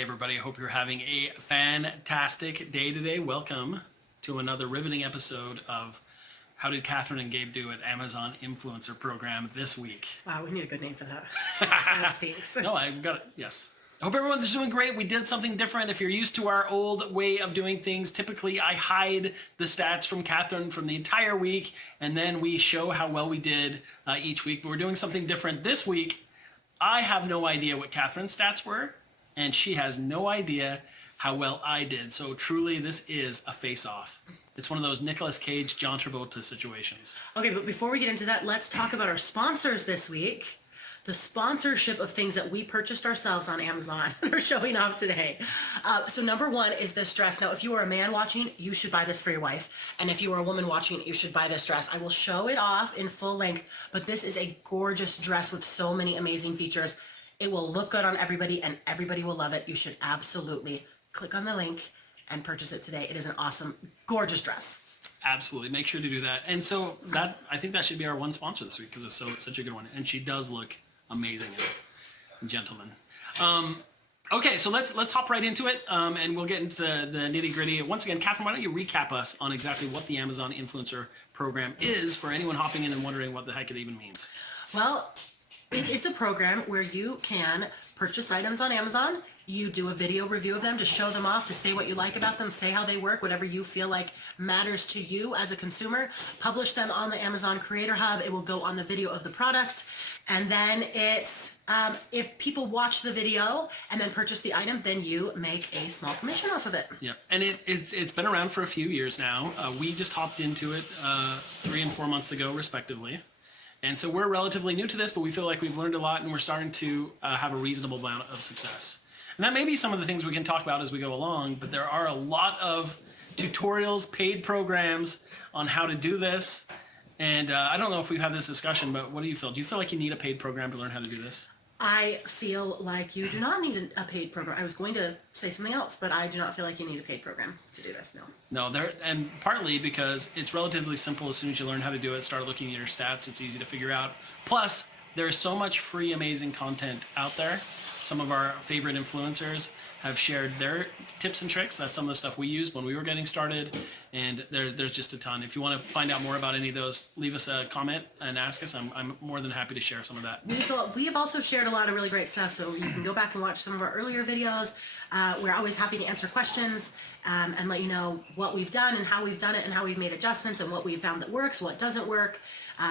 Hey everybody, I hope you're having a fantastic day today. Welcome to another riveting episode of How Did Catherine and Gabe Do It Amazon Influencer Program this week. Wow, we need a good name for that. That stinks. No, I got it. Yes. I hope everyone's doing great. We did something different. If you're used to our old way of doing things, typically I hide the stats from Catherine from the entire week, and then we show how well we did each week. But we're doing something different this week. I have no idea what Catherine's stats were, and she has no idea how well I did. So truly, this is a face-off. It's one of those Nicolas Cage, John Travolta situations. Okay, but before we get into that, let's talk about our sponsors this week. The sponsorship of things that we purchased ourselves on Amazon are showing off today. So number one is this dress. Now, if you are a man watching, you should buy this for your wife. And if you are a woman watching, you should buy this dress. I will show it off in full length, but this is a gorgeous dress with so many amazing features. It will look good on everybody and everybody will love it. You should absolutely click on the link and purchase it today. It is an awesome, gorgeous dress. Absolutely. Make sure to do that. And so that, I think that should be our one sponsor this week because it's such a good one. And she does look amazing in it. Gentlemen. Okay, so let's hop right into it, and we'll get into the nitty gritty. Once again, Catherine, why don't you recap us on exactly what the Amazon Influencer Program is for anyone hopping in and wondering what the heck it even means? Well, it is a program where you can purchase items on Amazon. You do a video review of them to show them off, to say what you like about them, say how they work, whatever you feel like matters to you as a consumer. Publish them on the Amazon Creator Hub. It will go on the video of the product. And then it's, if people watch the video and then purchase the item, then you make a small commission off of it. Yeah, and it's been around for a few years now. We just hopped into it 3 and 4 months ago, respectively. And so we're relatively new to this, but we feel like we've learned a lot and we're starting to have a reasonable amount of success. And that may be some of the things we can talk about as we go along, but there are a lot of tutorials, paid programs on how to do this. And I don't know if we've had this discussion, but what do you feel? Do you feel like you need a paid program to learn how to do this? I feel like you do not need a paid program. I was going to say something else, but I do not feel like you need a paid program to do this, no. No, and partly because it's relatively simple. As soon as you learn how to do it, start looking at your stats, it's easy to figure out. Plus, there's so much free, amazing content out there. Some of our favorite influencers have shared their tips and tricks. That's some of the stuff we used when we were getting started. And there's just a ton. If you want to find out more about any of those, leave us a comment and ask us. I'm more than happy to share some of that. We have also shared a lot of really great stuff, so you can go back and watch some of our earlier videos. We're always happy to answer questions and let you know what we've done and how we've done it and how we've made adjustments and what we've found that works, what doesn't work.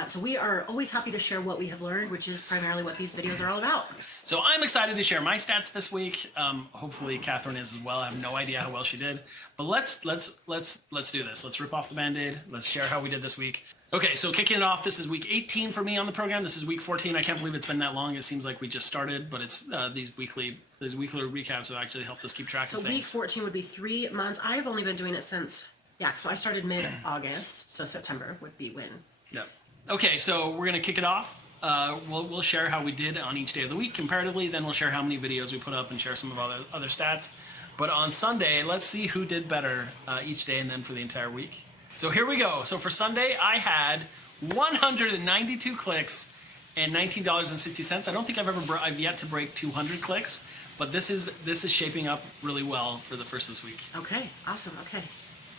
So we are always happy to share what we have learned, which is primarily what these videos are all about. So I'm excited to share my stats this week. Hopefully Catherine is as well. I have no idea how well she did, but let's do this. Let's rip off the Band-Aid. Let's share how we did this week. Okay, so kicking it off, this is week 18 for me on the program. This is week 14. I can't believe it's been that long. It seems like we just started, but it's these weekly recaps have actually helped us keep track of things. So week 14 would be 3 months. I've only been doing it since, so I started mid-August, so September would be when. Yeah. Okay, so we're gonna kick it off. We'll share how we did on each day of the week comparatively. Then we'll share how many videos we put up and share some of other stats. But on Sunday, let's see who did better each day and then for the entire week. So here we go. So for Sunday, I had 192 clicks and $19.60. I don't think I've yet to break 200 clicks, but this is shaping up really well for the first this week. Okay, awesome. Okay.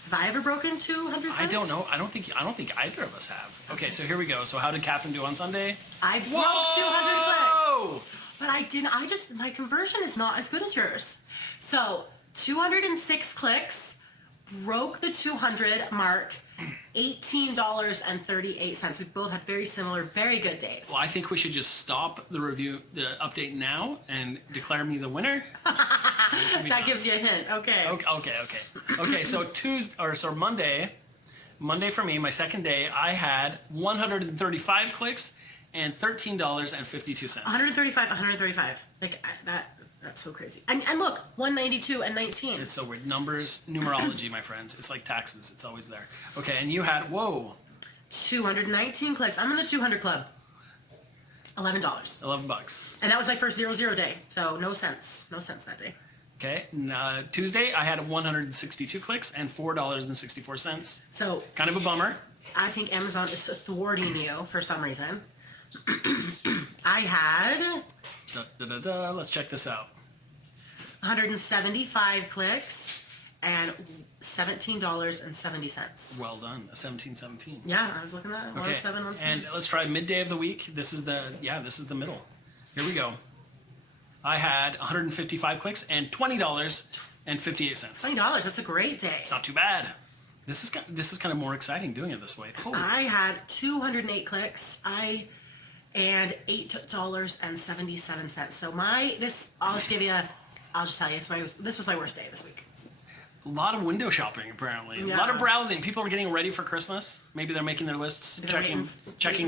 Have I ever broken 200 clicks? I don't know. I don't think either of us have. Okay, so here we go. So how did Catherine do on Sunday? I broke 200 clicks. But I didn't. My conversion is not as good as yours. So 206 clicks, broke the 200 mark, $18.38. We both had very similar, very good days. Well, I think we should just stop the update now, and declare me the winner. That gives you a hint. Okay. Okay. So Monday for me, my second day, I had 135 clicks and $13.52. 135. Like that. That's so crazy. And look, 192 and 19. It's so weird. Numerology, my friends. It's like taxes. It's always there. Okay, and you had, 219 clicks. I'm in the 200 club. $11. $11. And that was my first 0-0 day. So no sense that day. Okay, Tuesday I had 162 clicks and $4.64. So kind of a bummer. I think Amazon is thwarting you for some reason. I had... Let's check this out. 175 clicks and $17.70. Well done. A 1717. Yeah, I was looking at it. Okay. 107. And let's try midday of the week. This is the middle. Here we go. I had 155 clicks and $20.58. $20. That's a great day. It's not too bad. This is kind of more exciting doing it this way. Holy. I had 208 clicks. And $8.77. So I'll just tell you, this was my worst day this week. A lot of window shopping, apparently. Yeah. A lot of browsing. People are getting ready for Christmas. Maybe they're making their lists, checking them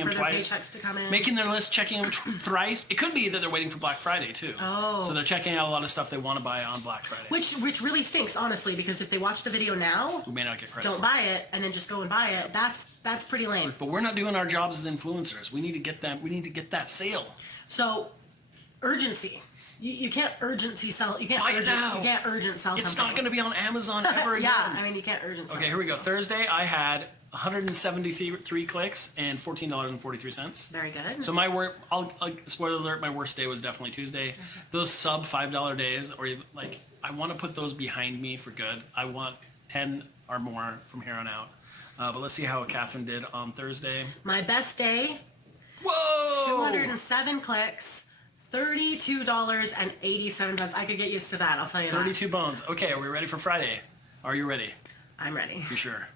for twice. their paychecks to come in. Making their list, checking them thrice. It could be that they're waiting for Black Friday too. Oh. So they're checking out a lot of stuff they want to buy on Black Friday. Which really stinks, honestly, because if they watch the video now, we may not get credit. don't buy it, and then just go and buy it. That's pretty lame. But we're not doing our jobs as influencers. We need to get that. We need to get that sale. So, urgency. You can't urgency sell. You can't Buy it urgent. now. You can't urgent sell It's something. not going to be on Amazon ever again. Yeah, I mean you can't urgent sell. Okay, here we go. Thursday, I had 173 clicks and $14.43. Very good. So spoiler alert, my worst day was definitely Tuesday. Those sub $5 days, or even, like, I want to put those behind me for good. I want 10 or more from here on out. But let's see how Catherine did on Thursday. My best day. Whoa! 207 clicks. $32.87. I could get used to that. I'll tell you that. 32 bones. Okay, are we ready for Friday? Are you ready? I'm ready. You sure?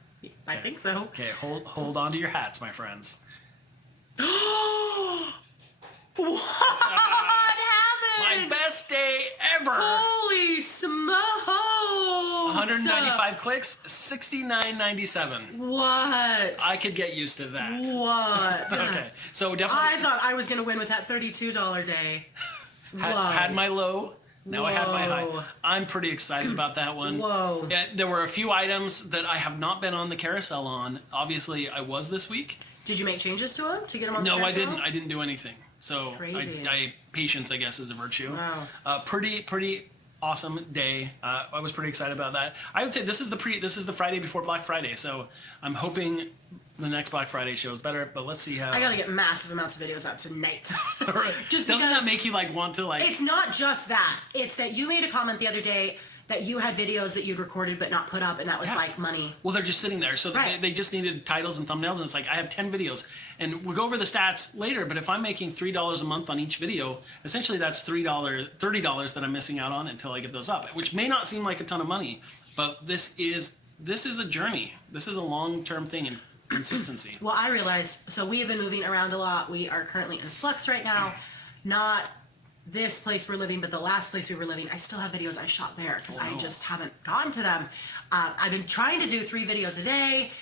I think so. Okay, hold on to your hats, my friends. What happened? My best day ever. Holy smokes! 195 clicks, $69.97. What? I could get used to that. What? Okay, so definitely I thought I was gonna win with that $32 day. had my low. Now I have my high. Whoa. I'm pretty excited about that one. Whoa. Yeah, there were a few items that I have not been on the carousel on. Obviously, I was this week. Did you make changes to them to get them on the No, I carousel? didn't. I didn't do anything. So Crazy. patience, I guess, is a virtue. Wow. Pretty awesome day. I was pretty excited about that. I would say this is the Friday before Black Friday. So I'm hoping the next Black Friday show is better. But let's see how. I gotta get massive amounts of videos out tonight. Just Doesn't because that make you want to It's not just that. It's that you made a comment the other day that you had videos that you'd recorded but not put up, and that was money. Well, they're just sitting there. So Right. they just needed titles and thumbnails, and it's like, I have 10 videos. And we'll go over the stats later, but if I'm making $3 a month on each video, essentially that's $30 that I'm missing out on until I get those up, which may not seem like a ton of money, but this is a journey. This is a long-term thing in consistency. Well, I realized, so we have been moving around a lot. We are currently in Flux right now. Not this place we're living, but the last place we were living. I still have videos I shot there because I just haven't gotten to them. I've been trying to do 3 videos a day.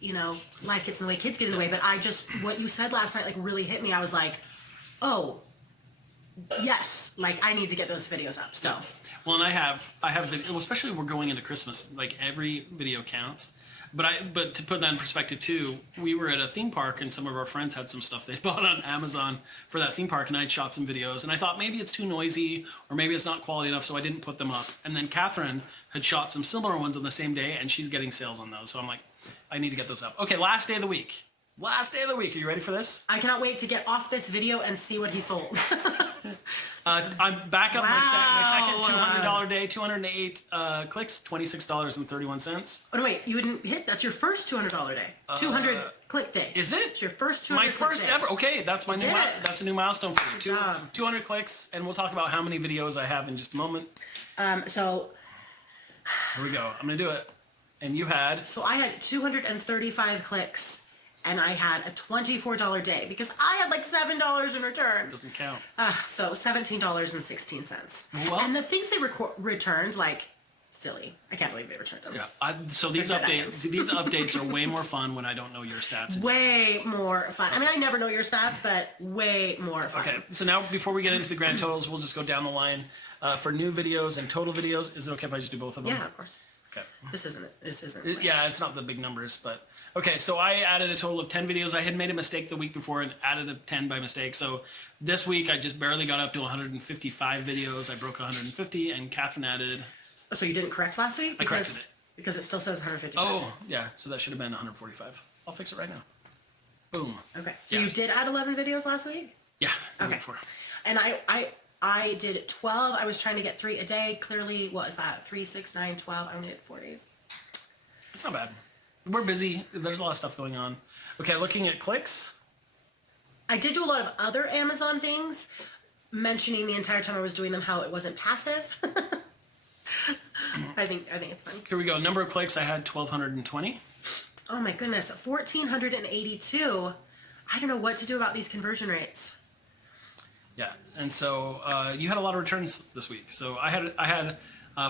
You know, life gets in the way, kids get in the way, but what you said last night, really hit me. I was like, oh, yes, I need to get those videos up, so. Well, and I have especially we're going into Christmas, every video counts. But to put that in perspective too, we were at a theme park and some of our friends had some stuff they bought on Amazon for that theme park, and I'd shot some videos, and I thought maybe it's too noisy or maybe it's not quality enough, so I didn't put them up. And then Catherine had shot some similar ones on the same day, and she's getting sales on those, so I'm like, I need to get those up. Okay, last day of the week. Last day of the week. Are you ready for this? I cannot wait to get off this video and see what he sold. I'm back up my second Wow. $200 day, 208 clicks, $26.31. Oh, no, wait, you didn't hit? That's your first $200 day. 200 click day. Is it? It's your first 200 My click first day. ever. Okay, that's my did it. that's a new milestone for me. Good job. 200 clicks, and we'll talk about how many videos I have in just a moment. So Here we go. I'm gonna do it. And you had I had 235 clicks, and I had a $24 day because I had $7 in return. doesn't count. So $17.16. Well- And the things they returned, silly. I can't believe they returned them. Yeah. So these They're good updates are way more fun when I don't know your stats. Way more fun. I mean, I never know your stats, but way more fun. Okay. So now before we get into the grand totals, we'll just go down the line for new videos and total videos. Is it okay if I just do both of them? Yeah, of course. Okay. This isn't. Yeah, it's not the big numbers, but okay. So I added a total of 10 videos. I had made a mistake the week before and added a 10 by mistake. So this week I just barely got up to 155 videos. I broke 150, and Catherine added. So you didn't correct last week? I corrected it. Because it still says 155. Oh, yeah. So that should have been 145. I'll fix it right now. Boom. Okay. So Yes. you did add 11 videos last week? Yeah. the week Okay. before. And I I did 12. I was trying to get 3 a day. Clearly, what is that? 3, 6, 9, 12. I only did 4 days. It's not bad. We're busy. There's a lot of stuff going on. Okay, looking at clicks. I did do a lot of other Amazon things, mentioning the entire time I was doing them how it wasn't passive. I think it's fun. Here we go. Number of clicks, I had 1,220. Oh my goodness, 1,482. I don't know what to do about these conversion rates. Yeah, and so you had a lot of returns this week. So I had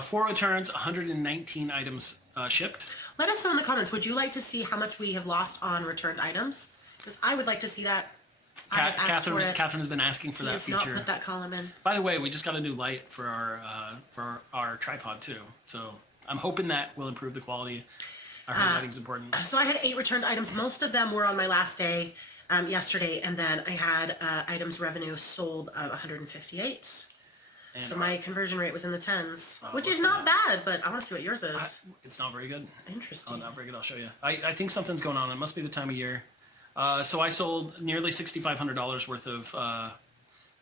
4 returns, 119 items shipped. Let us know in the comments. Would you like to see how much we have lost on returned items? Because I would like to see that. I have asked for it. Catherine has been asking for that Please feature. not put that column in. By the way, we just got a new light for our tripod too. So I'm hoping that will improve the quality. I heard lighting's important. So I had 8 returned items. Most of them were on my last day yesterday, and then I had items revenue sold of 158. And so my conversion rate was in the 10s, which what's is not bad, but I want to see what yours is. It's not very good. Interesting. Oh, not very good. I'll show you. I think something's going on. It must be the time of year. So I sold nearly $6,500 worth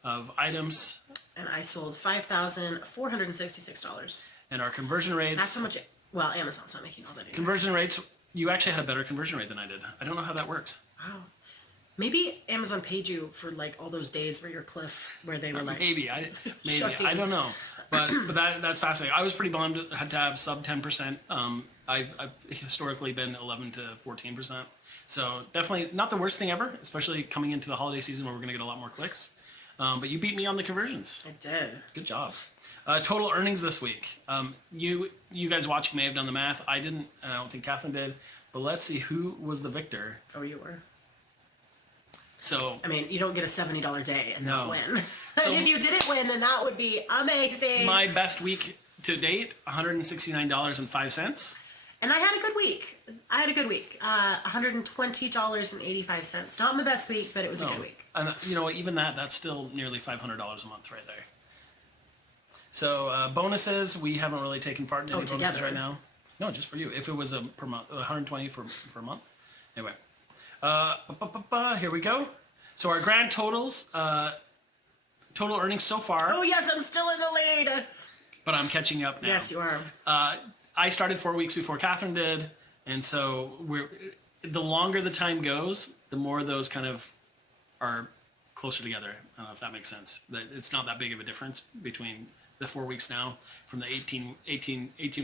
of items. And I sold $5,466. And our conversion rates. That's how much. Well, Amazon's not making all that. Conversion rates. You actually had a better conversion rate than I did. I don't know how that works. Wow. Maybe Amazon paid you for like all those days where your cliff, where they were like. Maybe I don't know, but that's fascinating. I was pretty bummed to have sub 10%. I've historically been 11 to 14%. So definitely not the worst thing ever, especially coming into the holiday season where we're going to get a lot more clicks. But you beat me on the conversions. I did. Good job. Total earnings this week. You guys watching may have done the math. I didn't. And I don't think Catherine did. But let's see who was the victor. Oh, you were. So I mean, you don't get a $70 day and not win. So, if you didn't win, then that would be amazing. My best week to date, $169.05. And I had a good week. $120.85. Not my best week, but it was a good week. And you know, even that's still nearly $500 a month right there. So bonuses, we haven't really taken part in any bonuses together. right now. No, just for you. If it was a per month, 120 for a month. Anyway, here we go. So our grand totals, total earnings so far. Oh yes, I'm still in the lead. But I'm catching up now. Yes, you are. I started 4 weeks before Catherine did, and so the longer the time goes, the more those kind of are closer together. I don't know if that makes sense. It's not that big of a difference between the 4 weeks now, from the 18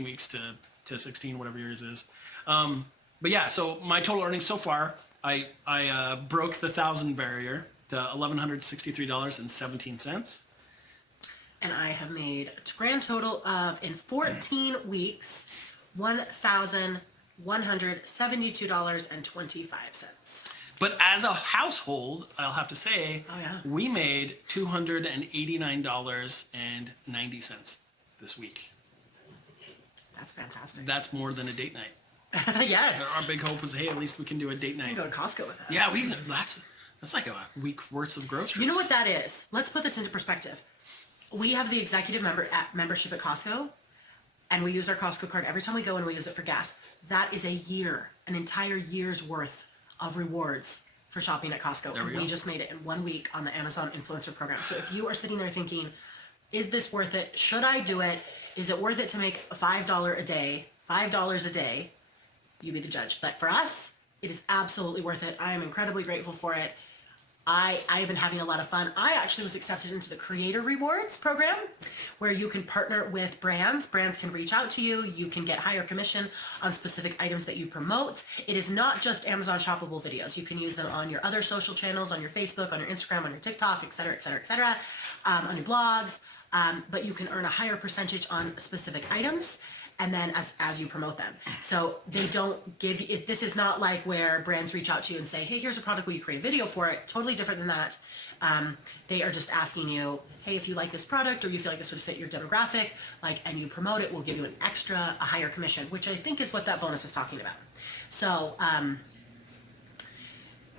weeks to 16, whatever yours is. But yeah, so my total earnings so far, I broke the 1,000 barrier to $1,163.17. And I have made a grand total of, in 14 weeks, $1,172.25. But as a household, I'll have to say, we made $289.90 this week. That's fantastic. That's more than a date night. Yes. Our big hope was, hey, at least we can do a date night. You can go to Costco with that. Yeah, that's like a week's worth of groceries. You know what that is? Let's put this into perspective. We have the executive membership at Costco, and we use our Costco card every time we go, and we use it for gas. That is an entire year's worth of rewards for shopping at Costco. And we just made it in 1 week on the Amazon Influencer Program. So if you are sitting there thinking, is this worth it? Should I do it? Is it worth it to make $5 a day? $5 a day? You be the judge. But for us, it is absolutely worth it. I am incredibly grateful for it. I have been having a lot of fun. I actually was accepted into the Creator Rewards program, where you can partner with brands. Brands can reach out to you. You can get higher commission on specific items that you promote. It is not just Amazon shoppable videos. You can use them on your other social channels, on your Facebook, on your Instagram, on your TikTok, et cetera, on your blogs. But you can earn a higher percentage on specific items, and then as you promote them. So they don't give you, this is not like where brands reach out to you and say, hey, here's a product, will you create a video for it? Totally different than that. They are just asking you, hey, if you like this product or you feel like this would fit your demographic, and you promote it, we'll give you a higher commission, which I think is what that bonus is talking about. So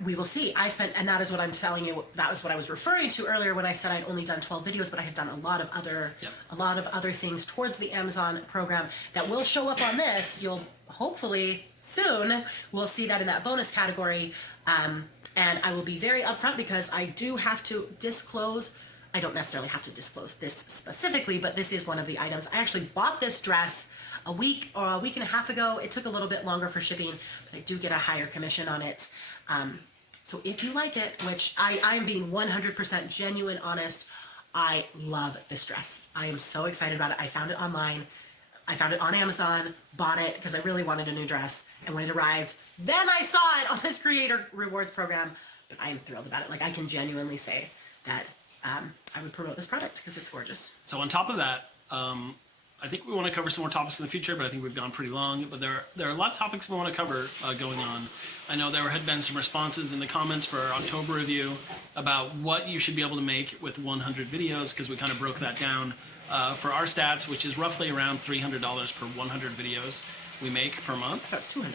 we will see. And that is what I'm telling you, that was what I was referring to earlier when I said I'd only done 12 videos, but I had done a lot of other things towards the Amazon program that will show up on this. You'll hopefully soon, we'll see that in that bonus category. And I will be very upfront because I do have to disclose I don't necessarily have to disclose this specifically, but this is one of the items. I actually bought this dress a week or a week and a half ago. It took a little bit longer for shipping, but I do get a higher commission on it. So if you like it, which I'm being 100% genuine, honest, I love this dress. I am so excited about it. I found it online. I found it on Amazon, bought it because I really wanted a new dress. And when it arrived, then I saw it on this creator rewards program. But I am thrilled about it. Like, I can genuinely say that I would promote this product because it's gorgeous. So on top of that, I think we want to cover some more topics in the future, but I think we've gone pretty long. But there are a lot of topics we want to cover going on. I know there had been some responses in the comments for our October review about what you should be able to make with 100 videos, because we kind of broke that down for our stats, which is roughly around $300 per 100 videos we make per month. That's 200.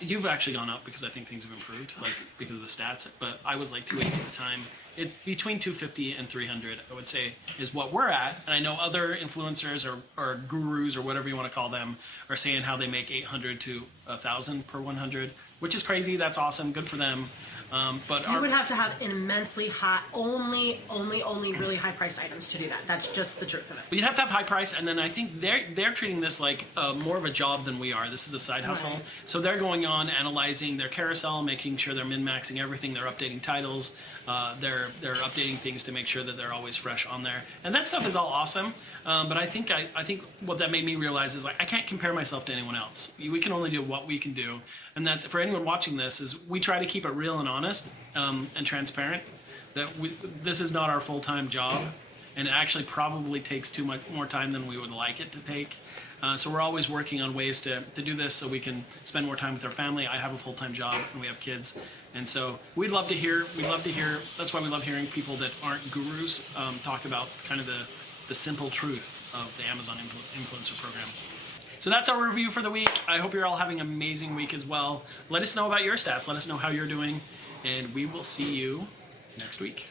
You've actually gone up because I think things have improved, like because of the stats. But I was like 280 at the time. It between 250 and 300, I would say, is what we're at. And I know other influencers or gurus or whatever you want to call them are saying how they make 800 to 1,000 per 100, which is crazy. That's awesome. Good for them. But You would have to have an immensely high, only really high priced items to do that. That's just the truth of it. But you'd have to have high price, and then I think they're treating this like more of a job than we are. This is a side hustle. Right. So they're going on, analyzing their carousel, making sure they're min-maxing everything. They're updating titles. They're updating things to make sure that they're always fresh on there. And that stuff is all awesome. But I think what that made me realize is, like, I can't compare myself to anyone else. We can only do what we can do. And that's, for anyone watching this, is we try to keep it real and honest and transparent. That this is not our full-time job, and it actually probably takes too much more time than we would like it to take. So we're always working on ways to do this so we can spend more time with our family. I have a full-time job and we have kids. And so we'd love to hear, that's why we love hearing people that aren't gurus talk about kind of the simple truth of the Amazon Influencer Program. So that's our review for the week. I hope you're all having an amazing week as well. Let us know about your stats. Let us know how you're doing. And we will see you next week.